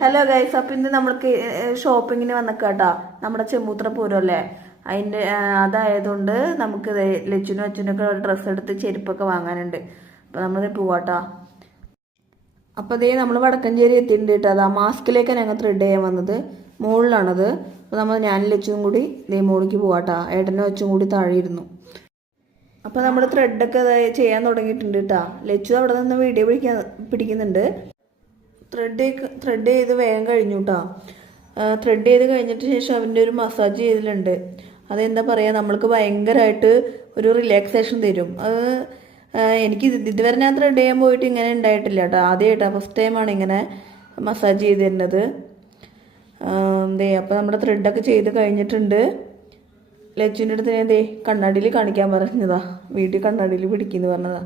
Hello guys അപ്പം ഇന്ന് നമ്മൾക്ക് ഷോപ്പിങ്ങിന് വന്നേക്കാട്ടാ നമ്മുടെ ചെമ്മൂത്ര അല്ലേ? അതിന്റെ അതായതുകൊണ്ട് നമുക്ക് ലച്ചുനും അച്ഛനൊക്കെ ഡ്രസ്സ് എടുത്ത് ചെരുപ്പൊക്കെ വാങ്ങാനുണ്ട്. അപ്പൊ നമ്മൾ പോവാട്ടാ അപ്പോൾ അതേ നമ്മൾ വടക്കഞ്ചേരി എത്തിയിട്ടുണ്ട് കേട്ടോ അതാ മാസ്കിലേക്ക് ഞങ്ങൾ ത്രെഡ് ചെയ്യാൻ വന്നത്. മുകളിലാണത് അപ്പോൾ നമ്മൾ ഞാനും ലച്ചും കൂടി ദേ മുകളിലേക്ക് പോവാട്ടാ ഏട്ടനും അച്ഛനും കൂടി താഴെ ഇരുന്നു അപ്പോൾ നമ്മൾ ത്രെഡൊക്കെ ചെയ്യാൻ തുടങ്ങിയിട്ടുണ്ട് കേട്ടോ ലച്ചു അവിടെ നിന്ന് വീഡിയോ പിടിക്കാൻ പിടിക്കുന്നുണ്ട്. ത്രെഡ് ത്രെഡ് ചെയ്ത് വേഗം കഴിഞ്ഞു കേട്ടോ ത്രെഡ് ചെയ്ത് കഴിഞ്ഞിട്ട് ശേഷം അവന്റെ ഒരു മസാജ് ചെയ്തിട്ടുണ്ട് അതെന്താ പറയുക നമ്മൾക്ക് ഭയങ്കരമായിട്ട് ഒരു റിലാക്സേഷൻ തരും. അത് എനിക്ക് ഇതുവരെ ഞാൻ ത്രെഡ് ചെയ്യാൻ പോയിട്ട് ഇങ്ങനെ ഉണ്ടായിട്ടില്ല കേട്ടോ ആദ്യമായിട്ടാണ് ഫസ്റ്റ് ടൈമാണ് ഇങ്ങനെ മസാജ് ചെയ്ത് തരുന്നത്. ദേ അപ്പോൾ നമ്മുടെ ത്രെഡൊക്കെ ചെയ്ത് കഴിഞ്ഞിട്ടുണ്ട്. ലച്ചുവിന്റെ അടുത്ത് ഞാൻ ദേ കണ്ണാടിയിൽ കാണിക്കാൻ പറഞ്ഞതാ. വീട്ടിൽ കണ്ണാടിയിൽ പിടിക്കുന്നു പറഞ്ഞതാ.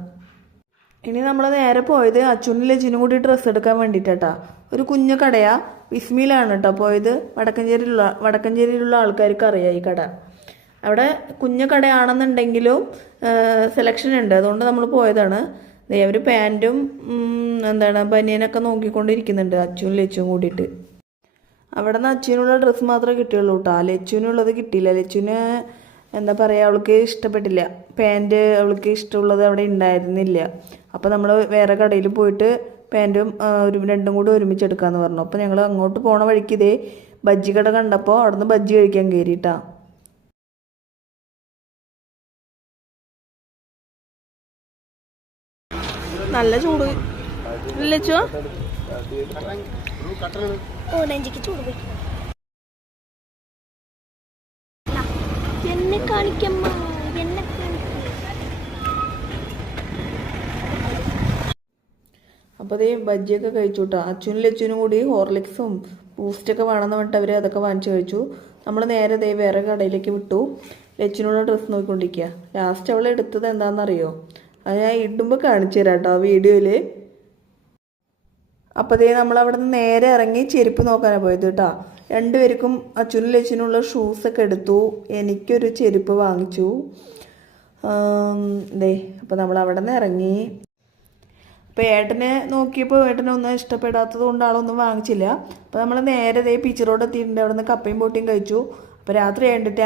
ഇനി നമ്മൾ നേരെ പോയത് അച്ഛനും ലജിനും കൂടി ഡ്രസ്സ് എടുക്കാൻ വേണ്ടിയിട്ടാ ഒരു കുഞ്ഞു കടയാ. വിസ്മിയിലാണ് കേട്ടോ പോയത്. വടക്കഞ്ചേരിയിലുള്ള വടക്കഞ്ചേരിയിലുള്ള ആൾക്കാർക്ക് അറിയാം ഈ കട. അവിടെ കുഞ്ഞു കടയാണെന്നുണ്ടെങ്കിലും സെലക്ഷൻ ഉണ്ട്. അതുകൊണ്ട് നമ്മൾ പോയതാണ്. അവർ പാന്റും എന്താണ് ബനിയനൊക്കെ നോക്കിക്കൊണ്ടിരിക്കുന്നുണ്ട് അച്ഛനും ലച്ചും കൂടിയിട്ട്. അവിടെ നിന്ന് അച്ഛനുള്ള ഡ്രസ്സ് മാത്രമേ കിട്ടിയുള്ളൂ കേട്ടോ ലച്ചുവിനുള്ളത് കിട്ടിയില്ല. ലച്ചുവിന് എന്താ പറയുക അവൾക്ക് ഇഷ്ടപ്പെട്ടില്ല. പാന്റ് അവൾക്ക് ഇഷ്ടമുള്ളത് അവിടെ ഉണ്ടായിരുന്നില്ല. അപ്പോൾ നമ്മൾ വേറെ കടയിൽ പോയിട്ട് പാന്റും ഒരു രണ്ടും കൂടി ഒരുമിച്ച് എടുക്കാമെന്ന് പറഞ്ഞു. അപ്പോൾ ഞങ്ങൾ അങ്ങോട്ട് പോണ വഴിക്ക് ഇതേ ബജ്ജി കട കണ്ടപ്പോൾ അവിടുന്ന് ബജ്ജി കഴിക്കാൻ കയറിയിട്ടാ നല്ല ചൂട്. ചൂട് എന്നെ കാണിക്കമ്മ എന്നെ കാണിക്ക അപ്പോൾ അതേ ബജ്ജിയൊക്കെ കഴിച്ചു കേട്ടോ അച്ഛനും അച്ഛനും കൂടി ഹോർലിക്സും ബൂസ്റ്റൊക്കെ വേണമെന്ന് പറഞ്ഞിട്ട് അവർ അതൊക്കെ വാങ്ങിച്ചു കഴിച്ചു. നമ്മൾ നേരെ ദേ വേറെ കടയിലേക്ക് വിട്ടു. ലച്ചിനുള്ള ഡ്രസ്സ് നോക്കിക്കൊണ്ടിരിക്കുക ലാസ്റ്റ് അവൾ എടുത്തത് എന്താണെന്നറിയോ? അത് ഞാൻ ഇടുമ്പോൾ കാണിച്ചു തരാം കേട്ടോ വീഡിയോയിൽ നമ്മൾ അവിടെ നിന്ന് നേരെ ഇറങ്ങി ചെരുപ്പ് നോക്കാനാണ് പോയത് കേട്ടോ. രണ്ടുപേർക്കും അച്ഛനും ലച്ചിനുള്ള ഷൂസൊക്കെ എടുത്തു. എനിക്കൊരു ചെരുപ്പ് വാങ്ങിച്ചു. ദേ അപ്പോൾ നമ്മൾ അവിടെ നിന്ന് ഇറങ്ങി. അപ്പോൾ ഏട്ടനെ നോക്കിയപ്പോൾ ഏട്ടനൊന്നും ഇഷ്ടപ്പെടാത്തത് കൊണ്ട് ആളൊന്നും വാങ്ങിച്ചില്ല. അപ്പോൾ നമ്മൾ നേരെ പിച്ചറോട് എത്തിയിട്ടുണ്ട്. അവിടെ നിന്ന് കപ്പയും പൊട്ടിയും കഴിച്ചു. അപ്പോൾ രാത്രി ഏണ്ടിട്ട്